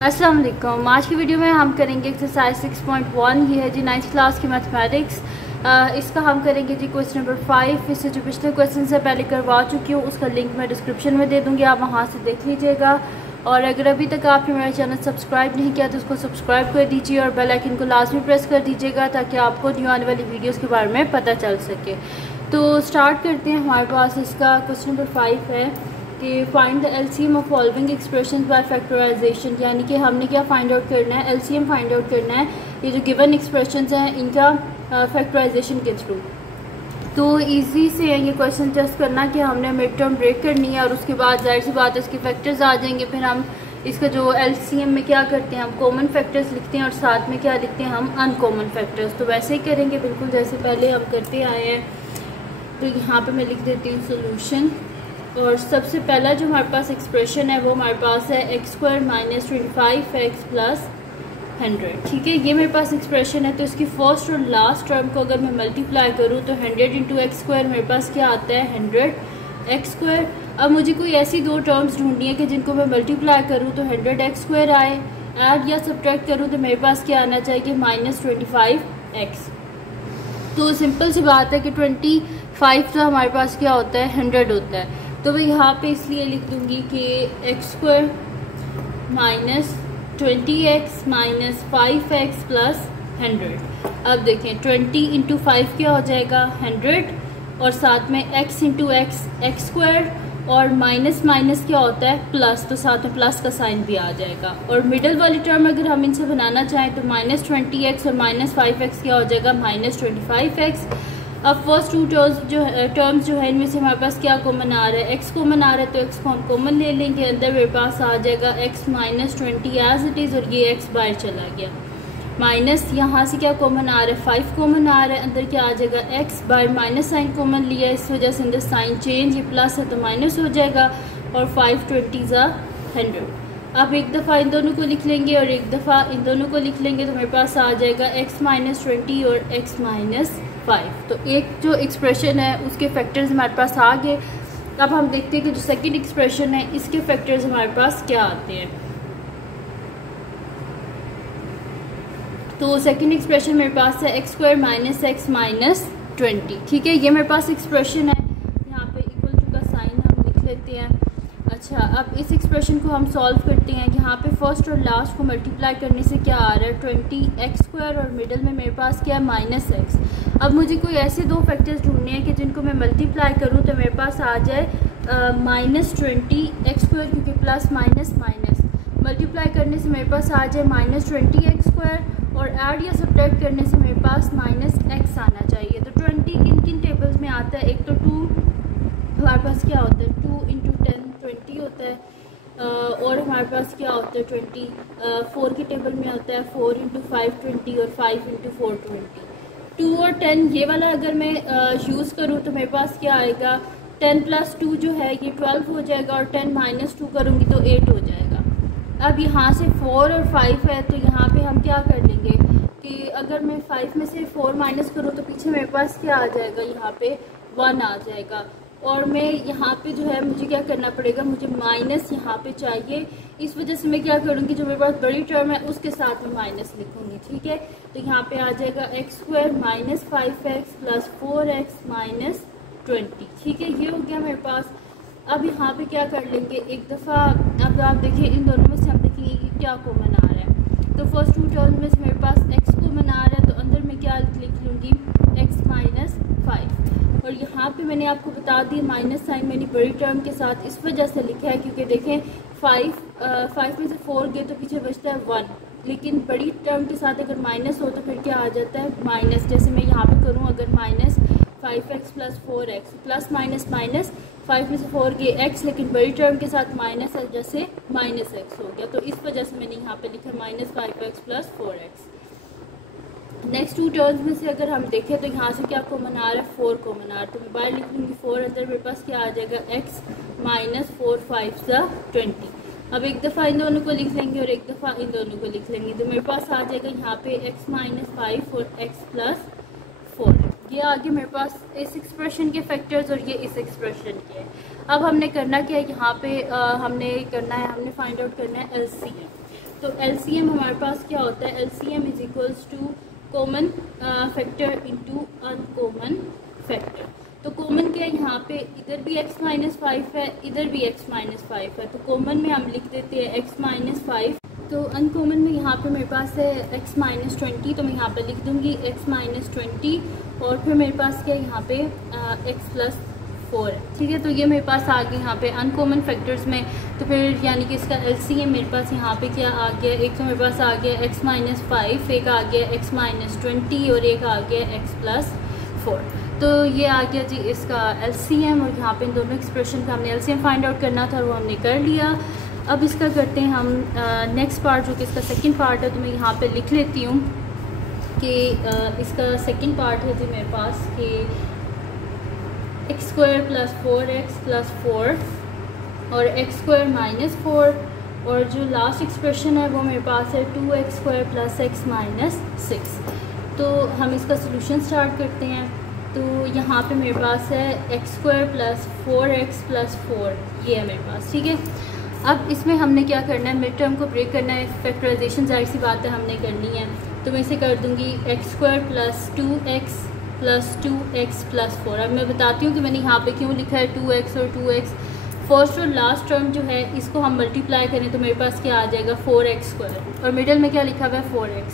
अस्सलाम वालेकुम। आज की वीडियो में हम करेंगे एक्सरसाइज 6.1। ये है जी 9th क्लास की मैथमेटिक्स। इसका हम करेंगे जी क्वेश्चन नंबर 5। इससे जो पिछले क्वेश्चन से पहले करवा चुकी हूँ उसका लिंक मैं डिस्क्रिप्शन में दे दूँगी, आप वहाँ से देख लीजिएगा। और अगर अभी तक आपने मेरा चैनल सब्सक्राइब नहीं किया तो उसको सब्सक्राइब कर दीजिए और बेल आइकन को लाजमी प्रेस कर दीजिएगा ताकि आपको न्यू आने वाली वीडियोज़ के बारे में पता चल सके। तो स्टार्ट करते हैं। हमारे पास इसका क्वेश्चन नंबर 5 है कि find the LCM of following expressions by factorisation, यानी कि हमने क्या फाइंड आउट करना है, एलसीएम फाइंड आउट करना है। ये जो गिवन एक्सप्रेशंस हैं इनका फैक्टराइजेशन के थ्रू। तो इजी से है ये क्वेश्चन, जस्ट करना कि हमने मिड टर्म ब्रेक करनी है और उसके बाद जाहिर सी बात है इसके फैक्टर्स आ जाएंगे। फिर हम इसका जो एलसीएम में क्या करते हैं, हम कॉमन फैक्टर्स लिखते हैं और साथ में क्या लिखते हैं, हम अनकॉमन फैक्टर्स। तो वैसे ही करेंगे बिल्कुल जैसे पहले हम करते आए हैं। तो यहाँ पर मैं लिख देती हूँ सोल्यूशन। और सबसे पहला जो हमारे पास एक्सप्रेशन है वो हमारे पास है x² - 25x + 100। ठीक है, ये मेरे पास एक्सप्रेशन है। तो इसकी फर्स्ट और लास्ट टर्म को अगर मैं मल्टीप्लाई करूँ तो 100 × x² मेरे पास क्या आता है, 100x²। अब मुझे कोई ऐसी दो टर्म्स ढूंढनी है कि जिनको मैं मल्टीप्लाई करूँ तो 100x² आए, ऐड या सब्ट्रैक्ट करूँ तो मेरे पास क्या आना चाहिए, -25x। तो सिंपल सी बात है कि 25 तो हमारे पास क्या होता है, 100 होता है। तो मैं यहाँ पे इसलिए लिख दूँगी कि x² - 20x - 5x + 100। अब देखें 20 × 5 क्या हो जाएगा, 100, और साथ में x × x x² और माइनस माइनस क्या होता है, प्लस, तो साथ में प्लस का साइन भी आ जाएगा। और मिडल वाली टर्म अगर हम इनसे बनाना चाहें तो -20x और -5x क्या हो जाएगा, -25x। अब फर्स्ट टू टर्म्स जो है इनमें से हमारे पास क्या कॉमन आ रहा है, x कॉमन आ रहा है, तो x को हम कॉमन ले लेंगे। अंदर मेरे पास आ जाएगा x - 20 एज इट इज़, और ये x बाहर चला गया। माइनस यहाँ से क्या कॉमन आ रहा है, 5 कॉमन आ रहा है, अंदर क्या आ जाएगा x, बाहर माइनस साइन कॉमन लिया, इस वजह से अंदर साइन चेंज, ये प्लस है तो माइनस हो जाएगा, और 5 20 100। अब एक दफ़ा इन दोनों को लिख लेंगे और एक दफ़ा इन दोनों को लिख लेंगे तो मेरे पास आ जाएगा x - 20 और x - 5। तो एक जो एक्सप्रेशन है उसके फैक्टर्स हमारे पास आ गए। अब हम देखते हैं कि जो सेकंड एक्सप्रेशन है इसके फैक्टर्स हमारे पास क्या आते हैं। तो सेकंड एक्सप्रेशन मेरे पास है x² - x - 20। ठीक है, ये मेरे पास एक्सप्रेशन है। यहाँ पे इक्वल टू का साइन हम लिख लेते हैं। अच्छा, अब इस एक्सप्रेशन को हम सॉल्व करते हैं। यहाँ पे फर्स्ट और लास्ट को मल्टीप्लाई करने से क्या आ रहा है, 20x² और मिडल में मेरे पास क्या है, -x। अब मुझे कोई ऐसे दो फैक्टर्स ढूंढने हैं कि जिनको मैं मल्टीप्लाई करूँ तो मेरे पास आ जाए -20x², क्योंकि प्लस माइनस माइनस मल्टीप्लाई करने से मेरे पास आ जाए -20x², और ऐड या सब्ट्रैक्ट करने से मेरे पास -x आना चाहिए। तो 20 किन किन टेबल्स में आता है, एक तो 2 हमारे पास क्या होता है, 2 × 10 20 होता है, और हमारे पास क्या होता है 20 4 के टेबल में होता है, 4 × 5 20 और 5 × 4 20। 2 और 10 ये वाला अगर मैं यूज़ करूँ तो मेरे पास क्या आएगा, 10 + 2 जो है ये 12 हो जाएगा, और 10 - 2 करूँगी तो 8 हो जाएगा। अब यहाँ से 4 और 5 है तो यहाँ पे हम क्या कर लेंगे कि अगर मैं 5 में से 4 माइनस करूँ तो पीछे मेरे पास क्या आ जाएगा, यहाँ पे 1 आ जाएगा। और मैं यहाँ पे जो है मुझे क्या करना पड़ेगा, मुझे माइनस यहाँ पे चाहिए, इस वजह से मैं क्या करूँगी, जो मेरे पास बड़ी टर्म है उसके साथ में माइनस लिखूँगी। ठीक है, तो यहाँ पे आ जाएगा x² - 5x + 4x - 20। ठीक है, ये हो गया मेरे पास। अब यहाँ पे क्या कर लेंगे, एक दफ़ा अब आप देखिए इन दोनों में से हम देखेंगे कि क्या कॉमन आ रहा है। तो फर्स्ट टू टर्म में से मेरे पास x कॉमन आ रहा है, तो अंदर मैं क्या लिख लूँगी, x - 5। और यहाँ पे मैंने आपको बता दी माइनस साइन मैंने बड़ी टर्म के साथ इस वजह से लिखा है क्योंकि देखें 5 में से 4 गए तो पीछे बचता है 1, लेकिन बड़ी टर्म के साथ अगर माइनस हो तो फिर क्या आ जाता है, माइनस। जैसे मैं यहाँ पे करूँ अगर -5x + 4x, plus minus minus, 5 में से 4 गए x, लेकिन बड़ी टर्म के साथ माइनस है, जैसे -x हो गया। तो इस वजह से मैंने यहाँ पे लिखा -5x + 4x। Next to terms में से अगर हम देखें तो यहाँ से क्या कॉमन आ रहा है, 4 कॉमन आ रहा है, तो मैं बाहर लिख लूँगी 4, अंदर मेरे पास क्या आ जाएगा, x - 4 5 20। अब एक दफ़ा इन दोनों को लिख लेंगे और एक दफ़ा इन दोनों को लिख लेंगे, तो मेरे पास आ जाएगा यहाँ पे x - 5 और x + 4। ये आगे मेरे पास इस एक्सप्रेशन के फैक्टर्स और ये इस एक्सप्रेशन के। अब हमने करना क्या है, यहाँ पे हमने फाइंड आउट करना है एलसीएम। तो LCM हमारे पास क्या होता है, LCM is equals to common factor into uncommon factor. तो कॉमन क्या है, यहाँ पे इधर भी x-5 है, इधर भी x-5 है, तो कॉमन में हम लिख देते हैं x-5। तो अनकॉमन में यहाँ पे मेरे पास है x-20, तो मैं यहाँ पे लिख दूँगी x-20, और फिर मेरे पास क्या है यहाँ पे x+4 है, ठीक है। तो ये मेरे पास आ गया यहाँ पे अनकॉमन फैक्टर्स में। तो फिर यानी कि इसका LCM मेरे पास यहाँ पे क्या आ गया, एक तो मेरे पास आ गया x-5, एक आ गया x-20 और एक आ गया x+4। तो ये आ गया जी इसका LCM, और यहाँ पे इन दोनों एक्सप्रेशन का हमने LCM फाइंड आउट करना था और वो हमने कर लिया। अब इसका करते हैं हम नेक्स्ट पार्ट, जो कि इसका सेकंड पार्ट है। तो मैं यहाँ पे लिख लेती हूँ कि इसका सेकंड पार्ट है जी मेरे पास कि x² + 4x + 4 और x² - 4, और जो लास्ट एक्सप्रेशन है वो मेरे पास है 2x² + x - 6। तो हम इसका सोल्यूशन स्टार्ट करते हैं। तो यहाँ पे मेरे पास है x² + 4x + 4, ये है मेरे पास, ठीक है। अब इसमें हमने क्या करना है, मिड टर्म को ब्रेक करना है, फैक्टराइजेशन जाहिर सी बात है हमने करनी है। तो मैं इसे कर दूँगी x² + 2x + 2x + 4। अब मैं बताती हूँ कि मैंने यहाँ पे क्यों लिखा है 2x और 2x। फर्स्ट और लास्ट टर्म जो है इसको हम मल्टीप्लाई करें तो मेरे पास क्या आ जाएगा 4x², और मिडल में क्या लिखा हुआ है 4x।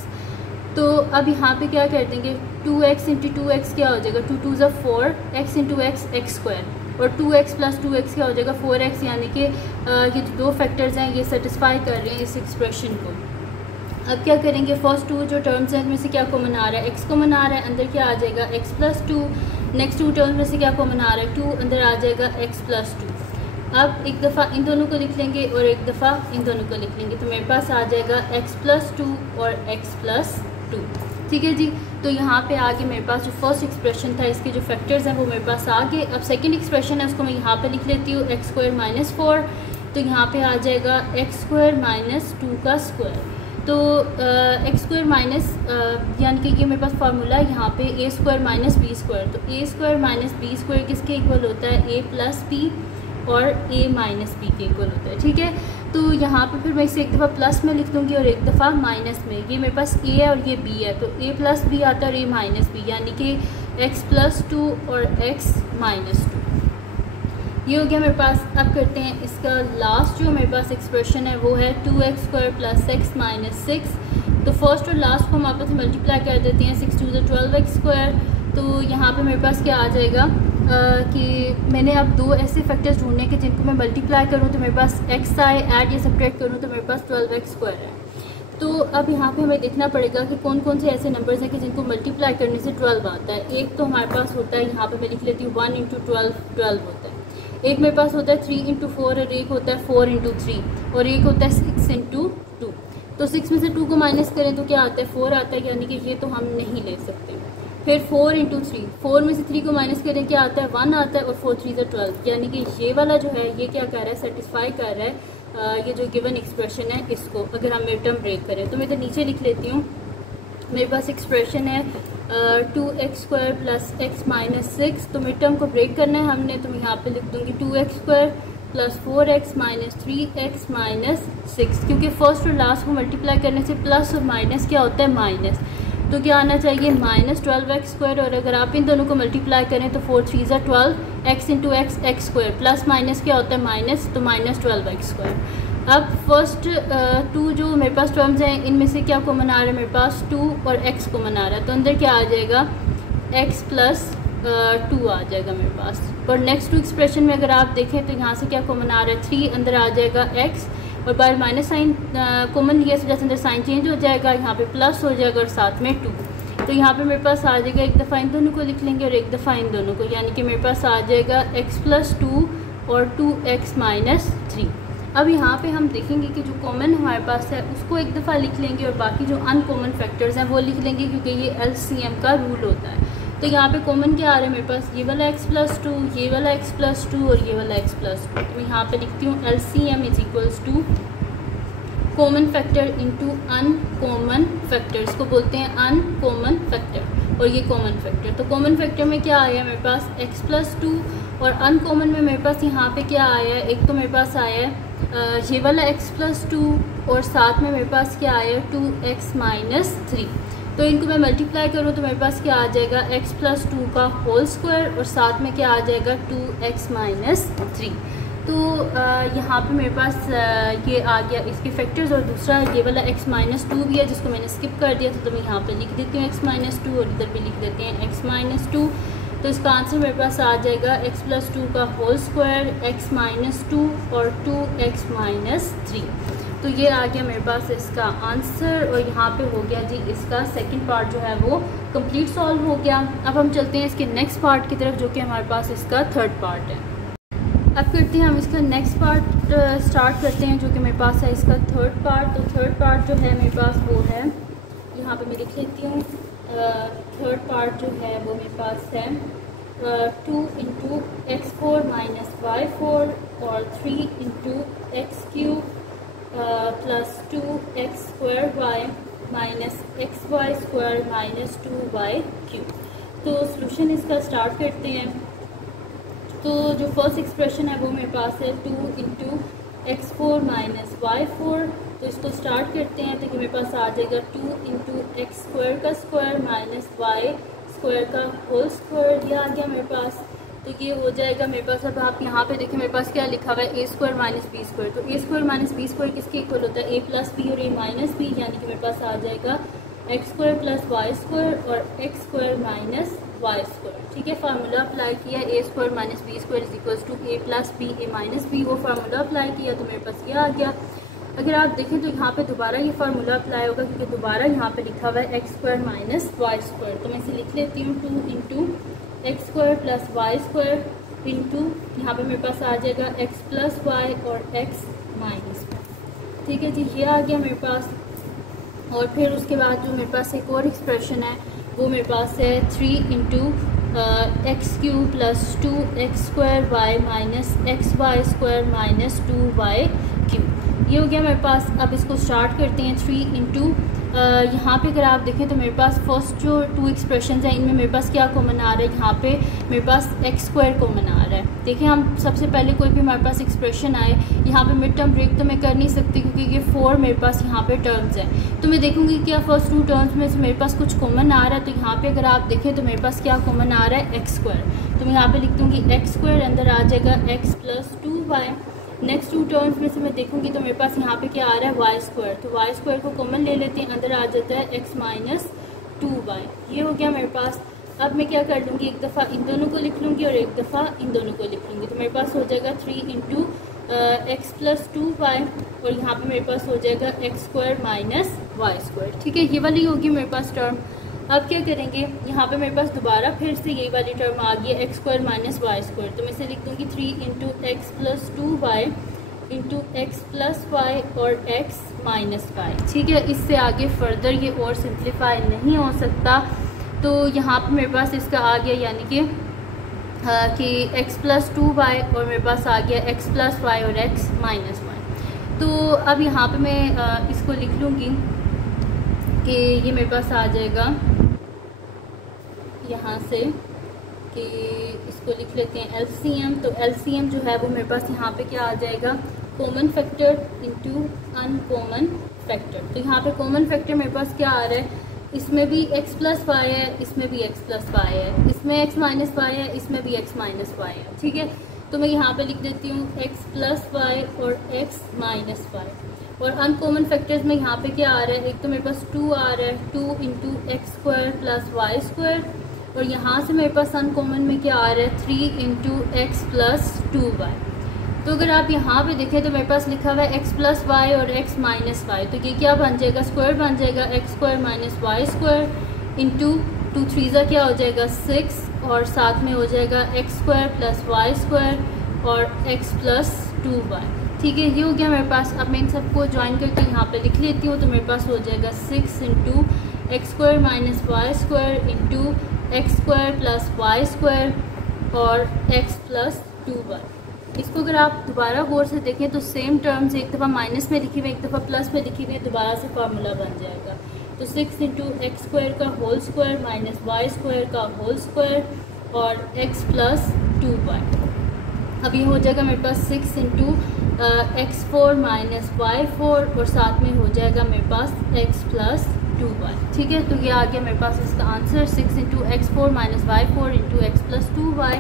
तो अब यहाँ पे क्या कर देंगे 2x × 2x क्या हो जाएगा 2 2 = 4, x × x x², और 2x + 2x क्या हो जाएगा 4x। यानी कि ये जो दो फैक्टर्स हैं ये सेटिस्फाई कर रहे हैं इस एक्सप्रेशन को। अब क्या करेंगे, फर्स्ट टू जो टर्म्स हैं इनमें से क्या कॉमन आ रहा है, x कॉमन आ रहा है, अंदर क्या आ जाएगा x+2। नेक्स्ट टू टर्म्स में से क्या कॉमन आ रहा है 2, अंदर आ जाएगा x+2। अब एक दफ़ा इन दोनों को लिख लेंगे और एक दफ़ा इन दोनों को लिख लेंगे, तो मेरे पास आ जाएगा x+2 और x+2, ठीक है जी। तो यहाँ पे आगे मेरे पास जो फर्स्ट एक्सप्रेशन था इसके जो फैक्टर्स हैं वो मेरे पास आ गए। अब सेकंड एक्सप्रेशन है उसको मैं यहाँ पे लिख लेती हूँ x² - 4, तो यहाँ पे आ जाएगा x² - 2 का स्क्वायर। तो x² यानी कि ये मेरे पास फार्मूला है यहाँ पे a² - b²। तो a² - b² किसके इक्वल होता है a + b और a - b के इक्वल होता है, ठीक है। तो यहाँ पे फिर मैं इसे एक दफ़ा प्लस में लिख दूँगी और एक दफ़ा माइनस में। ये मेरे पास a है और ये b है, तो a + b आता है और a - b, यानी कि x+2 और x - 2, ये हो गया मेरे पास। अब करते हैं इसका लास्ट जो मेरे पास एक्सप्रेशन है वो है 2x² + x - 6। तो फर्स्ट और लास्ट को हम आपस में मल्टीप्लाई कर देते हैं, 6 2 = 12x²। तो यहाँ पे मेरे पास क्या आ जाएगा कि मैंने अब दो ऐसे फैक्टर्स ढूंढने के जिनको मैं मल्टीप्लाई करूँ तो मेरे पास x आए, ऐड या सब्ट्रैक्ट करूँ तो मेरे पास 12x² है। तो अब यहाँ पे हमें देखना पड़ेगा कि कौन कौन से ऐसे नंबर्स हैं कि जिनको मल्टीप्लाई करने से 12 आता है। एक तो हमारे पास होता है, यहाँ पे मैं लिख लेती हूँ 1 × 12 12 होता है। एक मेरे पास होता है 3 × 4 और एक होता है 4 × 3, और एक होता है 6 × 2। तो 6 में से 2 को माइनस करें तो क्या आता है 4 आता है, यानी कि ये तो हम नहीं ले सकते। फिर 4 × 3, 4 में से 3 को माइनस करें क्या आता है 1 आता है, और 4 3 = 12, यानी कि ये वाला जो है ये क्या कर रहा है सेटिस्फाई कर रहा है ये जो गिवन एक्सप्रेशन है इसको, अगर हम मिड टर्म ब्रेक करें। तो मैं इधर नीचे लिख लेती हूँ, मेरे पास एक्सप्रेशन है 2x² + x - 6। तो मिड टर्म को ब्रेक करना है हमने, तो मैं यहाँ पे लिख दूँगी 2x² + 4x - 3x - 6, क्योंकि फर्स्ट और लास्ट को मल्टीप्लाई करने से प्लस और माइनस क्या होता है माइनस, तो क्या आना चाहिए -12x²। और अगर आप इन दोनों को मल्टीप्लाई करें तो 4 3 = 12, x × x x², plus minus क्या होता है माइनस, तो -12x²। अब फर्स्ट टू जो मेरे पास टर्म्स हैं इनमें से क्या कॉमन आ रहा है मेरे पास 2 और x कॉमन आ रहा है, तो अंदर क्या आ जाएगा x + 2 आ जाएगा मेरे पास। और नेक्स्ट टू एक्सप्रेशन में अगर आप देखें तो यहाँ से क्या कॉमन आ रहा है 3, अंदर आ जाएगा x, और बाहर माइनस साइन कॉमन लिया तो जैसे अंदर साइन चेंज हो जाएगा, यहाँ पे प्लस हो जाएगा और साथ में 2। तो यहाँ पे मेरे पास आ जाएगा, एक दफ़ा इन दोनों को लिख लेंगे और एक दफ़ा इन दोनों को, यानी कि मेरे पास आ जाएगा x + 2 और 2x - 3। अब यहाँ पे हम देखेंगे कि जो कॉमन हमारे पास है उसको एक दफ़ा लिख लेंगे और बाकी जो अनकॉमन फैक्टर्स हैं वो लिख लेंगे, क्योंकि ये LCM का रूल होता है। तो यहाँ पे कॉमन क्या आ रहा है मेरे पास, ये वाला x + 2, ये वाला x + 2 और ये वाला x + 2। तो यहाँ पे लिखती हूँ LCM = common factor into uncommon factor, इसको बोलते हैं अनकॉमन फैक्टर, और ये कॉमन फैक्टर। तो कॉमन फैक्टर में क्या आया मेरे पास x + 2, और अनकॉमन में मेरे पास यहाँ पे क्या आया है, एक तो मेरे पास आया है ये वाला x+2 और साथ में मेरे पास क्या आया 2x-3। तो इनको मैं मल्टीप्लाई करूँ तो मेरे पास क्या आ जाएगा x+2 का होल स्क्वायर और साथ में क्या आ जाएगा 2x-3। तो यहाँ पे मेरे पास ये आ गया इसके फैक्टर्स। और दूसरा ये वाला x-2 भी है जिसको मैंने स्किप कर दिया था, तो मैं यहाँ पे लिख देती हूँ x-2 और इधर भी लिख देते हैं x-2। तो इसका आंसर मेरे पास आ जाएगा x+2 का होल स्क्वायर, x-2 और 2x-3। तो ये आ गया मेरे पास इसका आंसर। और यहाँ पे हो गया जी इसका सेकंड पार्ट जो है वो कंप्लीट सॉल्व हो गया। अब हम चलते हैं इसके नेक्स्ट पार्ट की तरफ जो कि हमारे पास इसका थर्ड पार्ट है। अब करते हैं हम इसका नेक्स्ट पार्ट स्टार्ट करते हैं जो कि मेरे पास है इसका थर्ड पार्ट। तो थर्ड पार्ट जो है मेरे पास वो है, यहाँ पे मैं लिख लेती हूँ। थर्ड पार्ट जो है वो मेरे पास है 2 × x4 - y4 और 3 × x³ + 2x² y - xy² - 2y³। तो सॉल्यूशन इसका स्टार्ट करते हैं। तो जो फर्स्ट एक्सप्रेशन है वो मेरे पास है 2 × x4 - y4। तो इसको स्टार्ट करते हैं तो कि मेरे पास आ जाएगा 2 × x² का स्क्वायर - y² का होल स्क्वायर। ये आ गया मेरे पास। तो ये हो जाएगा मेरे पास। अब आप यहाँ पे देखिए मेरे पास क्या लिखा हुआ है a² - b²। तो a² - b² किसके इक्वल होता है a + b और a - b, यानी कि मेरे पास आ जाएगा x² + y² और x² - y²। ठीक है, फार्मूला अप्लाई किया a² - b² = a + b a - b, वो फार्मूला अप्लाई किया तो मेरे पास ये आ गया। अगर आप देखें तो यहाँ पे दोबारा ये फार्मूला अप्लाई होगा क्योंकि दोबारा यहाँ पे लिखा हुआ है x² - y²। तो मैं इसे लिख लेती हूँ 2 × x² + y² इंटू यहाँ पे मेरे पास आ जाएगा x + y और x - ठीक है जी, ये आ गया मेरे पास। और फिर उसके बाद जो मेरे पास एक और एक्सप्रेशन है वो मेरे पास है 3 × x³ + 2x² y - xy² - 2y³। ये हो गया मेरे पास। अब इसको स्टार्ट करते हैं 3 × यहाँ पे अगर आप देखें तो मेरे पास फर्स्ट जो 2 एक्सप्रेशन हैं इनमें मेरे पास क्या कॉमन आ रहा है, यहाँ पे मेरे पास x² कॉमन आ रहा है। देखिए हम सबसे पहले कोई भी हमारे पास एक्सप्रेशन आए, यहाँ पे मिड टर्म ब्रेक तो मैं कर नहीं सकती क्योंकि ये 4 मेरे पास यहाँ पे टर्म्स हैं। तो मैं देखूँगी क्या फर्स्ट 2 टर्म्स में से मेरे पास कुछ कॉमन आ रहा है। तो यहाँ पे अगर आप देखें तो मेरे पास क्या कॉमन आ रहा है x²। तो मैं यहाँ पे लिख दूँगी x², अंदर आ जाएगा x + 2y। नेक्स्ट 2 टर्म्स में से मैं देखूंगी तो मेरे पास यहाँ पे क्या आ रहा है y²। तो y² को कॉमन ले लेते हैं, अंदर आ जाता है x - 2y। ये हो गया मेरे पास। अब मैं क्या कर लूँगी, एक दफ़ा इन दोनों को लिख लूँगी और एक दफ़ा इन दोनों को लिख लूँगी। तो मेरे पास हो जाएगा 3 × x + 2y और यहाँ पे मेरे पास हो जाएगा x² - y²। ठीक है, ये वाली होगी मेरे पास टर्म। अब क्या करेंगे, यहाँ पे मेरे पास दोबारा फिर से यही वाली टर्म आ गई है x² - y²। तो मैं इसे लिख दूँगी 3 × x + 2y × x + y और x - y। ठीक है, इससे आगे फर्दर ये और सिंप्लीफाई नहीं हो सकता। तो यहाँ पे मेरे पास इसका आ गया यानी कि x + 2y और मेरे पास आ गया x + y और x - y। तो अब यहाँ पे मैं इसको लिख लूँगी कि ये मेरे पास आ जाएगा यहाँ से कि इसको लिख लेते हैं LCM। तो LCM जो है वो मेरे पास यहाँ पे क्या आ जाएगा, common factor into uncommon factor. तो यहाँ पे कॉमन फैक्टर मेरे पास क्या आ रहा है, इसमें भी x + y है, इसमें भी x + y है, इसमें x - y है, इसमें भी x - y है। ठीक है, तो मैं यहाँ पे लिख देती हूँ x + y और x - y। और अनकॉमन फैक्टर्स में यहाँ पे क्या आ रहा है, एक तो मेरे पास 2 आ रहा है, 2 × x² + y²। और यहाँ से मेरे पास अनकॉमन में क्या आ रहा है 3 × x + 2y। तो अगर आप यहाँ पे देखें तो मेरे पास लिखा हुआ है x + y और x - y। तो ये क्या बन जाएगा, स्क्वायर बन जाएगा x² - y² इंटू 2 3 क्या हो जाएगा 6 और साथ में हो जाएगा x² + y² और x + 2y। ठीक है, ये हो गया मेरे पास। अब मैं इन सबको ज्वाइन करके यहाँ पे लिख लेती हूँ तो मेरे पास हो जाएगा 6 × x² - y² into x² + y² और x + 2y। इसको अगर आप दोबारा गौर से देखें तो सेम टर्म्स एक दफ़ा माइनस में लिखी हुई एक दफ़ा प्लस में लिखी हुई, दोबारा से फार्मूला बन जाएगा। तो 6 × x² का होल स्क्वायर - y² का होल स्क्वायर और x + 2y। अब ये हो जाएगा मेरे पास 6 × x4 माइनस y4 और साथ में हो जाएगा मेरे पास x प्लस 2y। ठीक है, तो ये आ गया मेरे पास इसका answer 6 into x4 minus y4 into x plus 2y।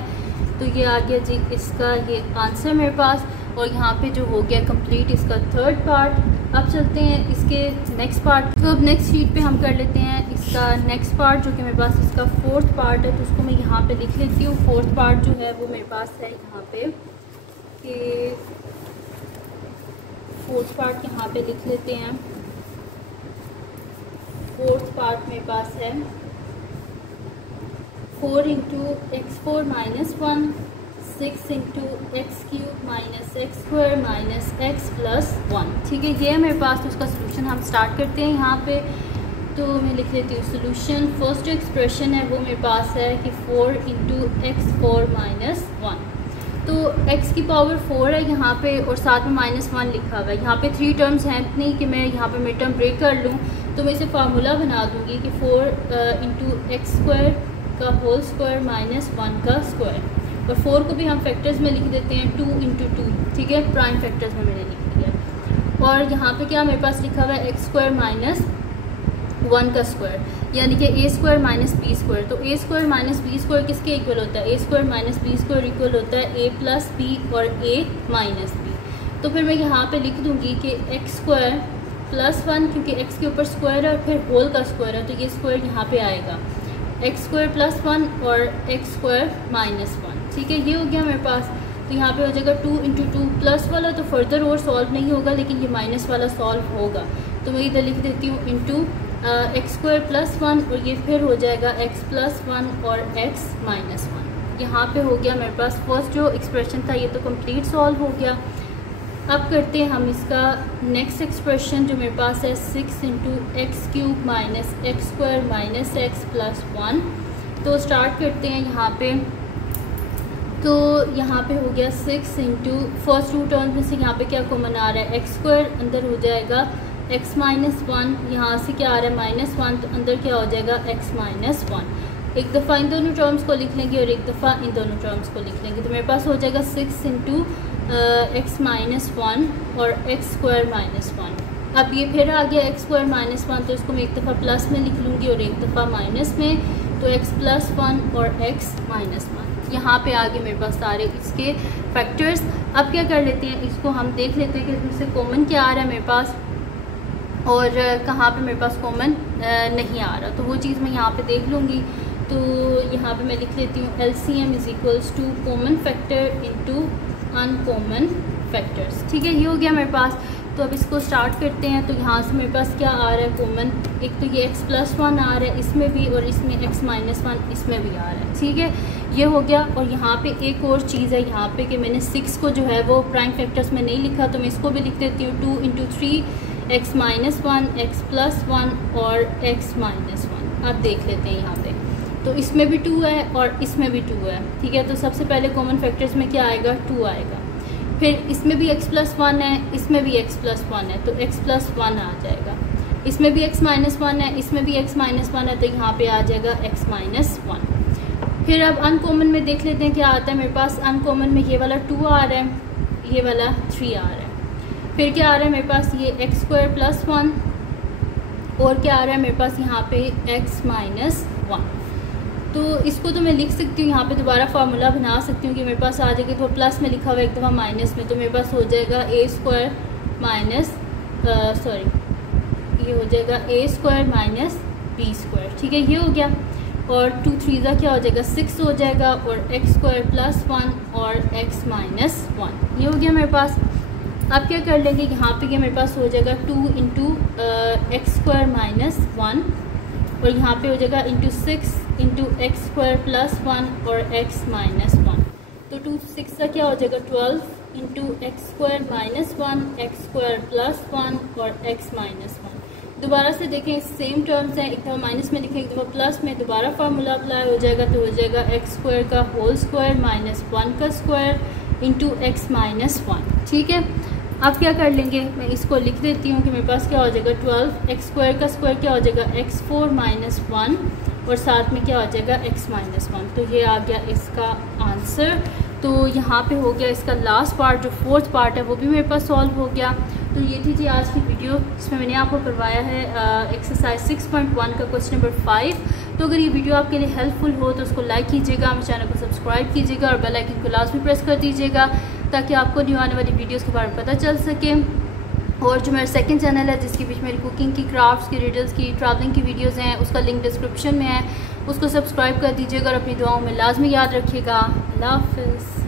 तो ये आ गया जी इसका ये आंसर मेरे पास, और यहाँ पे जो हो गया कंप्लीट इसका थर्ड पार्ट। अब चलते हैं इसके नेक्स्ट पार्ट। तो अब नेक्स्ट शीट पे हम कर लेते हैं इसका नेक्स्ट पार्ट, जो कि मेरे पास इसका फोर्थ पार्ट है। तो उसको मैं यहाँ पे लिख लेती हूँ। फोर्थ पार्ट जो है वो मेरे पास है यहाँ पे, कि फोर्थ पार्ट यहाँ पे लिख लेते हैं। फोर्थ पार्ट मेरे पास है 4 into x4 minus 1, 6 into x cube minus x square minus x plus 1। ठीक है, ये है मेरे पास। तो उसका सोल्यूशन हम स्टार्ट करते हैं यहाँ पे। तो मैं लिख लेती हूँ सोल्यूशन। फर्स्ट जो एक्सप्रेशन है वो मेरे पास है कि 4 इंटू x4 माइनस 1। तो x की पावर 4 है यहाँ पे, और साथ में माइनस 1 लिखा हुआ है। यहाँ पे 3 टर्म्स हैं इतनी कि मैं यहाँ पे मिड टर्म ब्रेक कर लूँ, तो मैं इसे फार्मूला बना दूँगी कि 4 इंटू एक्स स्क्वायर का होल स्क्वायर माइनस 1 का स्क्वायर। और 4 को भी हम फैक्टर्स में लिख देते हैं 2 इंटू 2। ठीक है, प्राइम फैक्टर्स में मैंने लिख दिया। और यहाँ पे क्या मेरे पास लिखा हुआ है एक्स स्क्वायर माइनस 1 का स्क्वायर, यानी कि A square minus B square. तो A square minus B square किसके इक्वल होता है? A square minus B square equal होता है ए प्लस बी और ए माइनस बी। तो फिर मैं यहाँ पे लिख दूँगी कि एक्स स्क्वायर प्लस 1, क्योंकि एक्स के ऊपर स्क्वायर है और फिर होल का स्क्वायर है, तो ये स्क्वायर यहाँ पे आएगा। एक्स स्क्वायर प्लस 1 और एक्स स्क्वायर माइनस 1। ठीक है, ये हो गया मेरे पास। तो यहाँ पे हो जाएगा 2 इंटू 2 प्लस वाला तो फर्दर और सॉल्व नहीं होगा, लेकिन ये माइनस वाला सॉल्व होगा। तो मैं इधर लिख देती हूँ इंटू एक्स स्क्वायर प्लस 1, और ये फिर हो जाएगा एक्स प्लस 1 और एक्स माइनस 1। यहाँ पे हो गया मेरे पास फर्स्ट जो एक्सप्रेशन था, ये तो कंप्लीट सॉल्व हो गया। अब करते हैं हम इसका नेक्स्ट एक्सप्रेशन, जो मेरे पास है 6 into x cube minus x square minus x plus 1। तो स्टार्ट करते हैं यहाँ पे। तो यहाँ पे हो गया 6 इंटू फर्स्ट 2 टर्म्स में से यहाँ पे क्या कॉमन आ रहा है? एक्स स्क्वायर, अंदर हो जाएगा एक्स माइनस 1। यहाँ से क्या आ रहा है? माइनस 1, तो अंदर क्या हो जाएगा? X minus 1। एक दफ़ा इन दोनों टर्म्स को लिख लेंगे और एक दफ़ा इन दोनों टर्म्स को लिख लेंगे। तो मेरे पास हो जाएगा 6 इंटू एक्स माइनस 1 और एक्स स्क्वायर माइनस 1। अब ये फिर आ गया एक्स स्क्वायर माइनस 1, तो इसको मैं एक दफ़ा प्लस में लिख लूँगी और एक दफ़ा माइनस में, तो एक्स प्लस 1 और एक्स माइनस 1। यहाँ पे आ गए मेरे पास सारे इसके फैक्टर्स। अब क्या कर लेते हैं, इसको हम देख लेते हैं कि इसमें से कॉमन क्या आ रहा है मेरे पास और कहाँ पे मेरे पास कॉमन नहीं आ रहा। तो वो चीज़ मैं यहाँ पे देख लूँगी। तो यहाँ पे मैं लिख लेती हूँ LCM is equals to common factor into uncommon factors. ठीक है, ये हो गया मेरे पास। तो अब इसको स्टार्ट करते हैं। तो यहाँ से मेरे पास क्या आ रहा है कॉमन? एक तो ये x प्लस 1 आ रहा है इसमें भी, और इसमें x माइनस 1 इसमें भी आ रहा है। ठीक है, ये हो गया। और यहाँ पे एक और चीज़ है यहाँ पे कि मैंने 6 को जो है वो प्राइम फैक्टर्स में नहीं लिखा, तो मैं इसको भी लिख देती हूँ 2 into 3 x minus 1 x plus 1 और एक्स माइनस 1। अब देख लेते हैं यहाँ पे। तो इसमें भी 2 है और इसमें भी 2 है। ठीक है, तो सबसे पहले कॉमन फैक्टर्स में क्या आएगा? 2 आएगा। फिर इसमें भी x प्लस 1 है, इसमें भी x प्लस 1 है, तो x प्लस 1 आ जाएगा। इसमें भी x माइनस 1 है, इसमें भी x माइनस 1 है, तो यहाँ पे आ जाएगा x माइनस 1। फिर अब अनकॉमन में देख लेते हैं क्या आता है मेरे पास। अनकॉमन में ये वाला 2 आ रहा है, ये वाला 3 आ रहा है। फिर क्या आ रहा है मेरे पास? ये एक्स स्क्वायर प्लस 1, और क्या आ रहा है मेरे पास यहाँ पे? x minus 1। तो इसको तो मैं लिख सकती हूँ यहाँ पे, दोबारा फार्मूला बना सकती हूँ कि मेरे पास आ जाएगा। तो प्लस में लिखा हुआ है, एक दफ़ा माइनस में, तो मेरे पास हो जाएगा ए स्क्वायर माइनस ये हो जाएगा ए स्क्वायर माइनस बी स्क्वायर। ठीक है, ये हो गया। और 2 3 क्या हो जाएगा? 6 हो जाएगा, और एक्स स्क्वायर प्लस 1 और एक्स माइनस 1। ये हो गया मेरे पास। अब क्या कर लेंगे, यहाँ पे ये मेरे पास हो जाएगा 2 इंटू एक्स स्क्वायर माइनस 1, और यहाँ पे हो जाएगा into 6 into x square plus 1 और एक्स माइनस 1। तो 2 6 का क्या हो जाएगा? 12 into x square minus 1 x square plus 1 और एक्स माइनस 1। दोबारा से देखें, सेम टर्म्स हैं, एक दफ़ा माइनस में लिखें, एक दफ़ा प्लस में, दोबारा फार्मूला अप्लाई हो जाएगा। तो हो जाएगा एक्स स्क्वायर का होल स्क्वायर माइनस 1 का स्क्वायर इंटू एक्स माइनस 1। ठीक है, अब क्या कर लेंगे, मैं इसको लिख देती हूँ कि मेरे पास क्या हो जाएगा 12 एक्स स्क्वायर का स्क्वायर क्या हो जाएगा x4 माइनस 1 और साथ में क्या हो जाएगा x माइनस 1। तो ये आ गया इसका आंसर। तो यहाँ पे हो गया इसका लास्ट पार्ट, जो फोर्थ पार्ट है वो भी मेरे पास सॉल्व हो गया। तो ये थी जी आज की वीडियो, जिसमें मैंने आपको करवाया है एक्सरसाइज 6.1 का क्वेश्चन नंबर 5। तो अगर ये वीडियो आपके लिए हेल्पफुल हो तो उसको लाइक कीजिएगा, मेरे चैनल को सब्सक्राइब कीजिएगा और बेल आइकन को लाजमी प्रेस कर दीजिएगा ताकि आपको न्यू आने वाली वीडियोस के बारे में पता चल सके। और जो मेरा सेकंड चैनल है जिसके बीच मेरी कुकिंग की, क्राफ्ट्स की, रिडल्स की, ट्रैवलिंग की वीडियोस हैं, उसका लिंक डिस्क्रिप्शन में है, उसको सब्सक्राइब कर दीजिएगा और अपनी दुआओं में लाजमी याद रखिएगा। अल्लाह हाफ़िज़।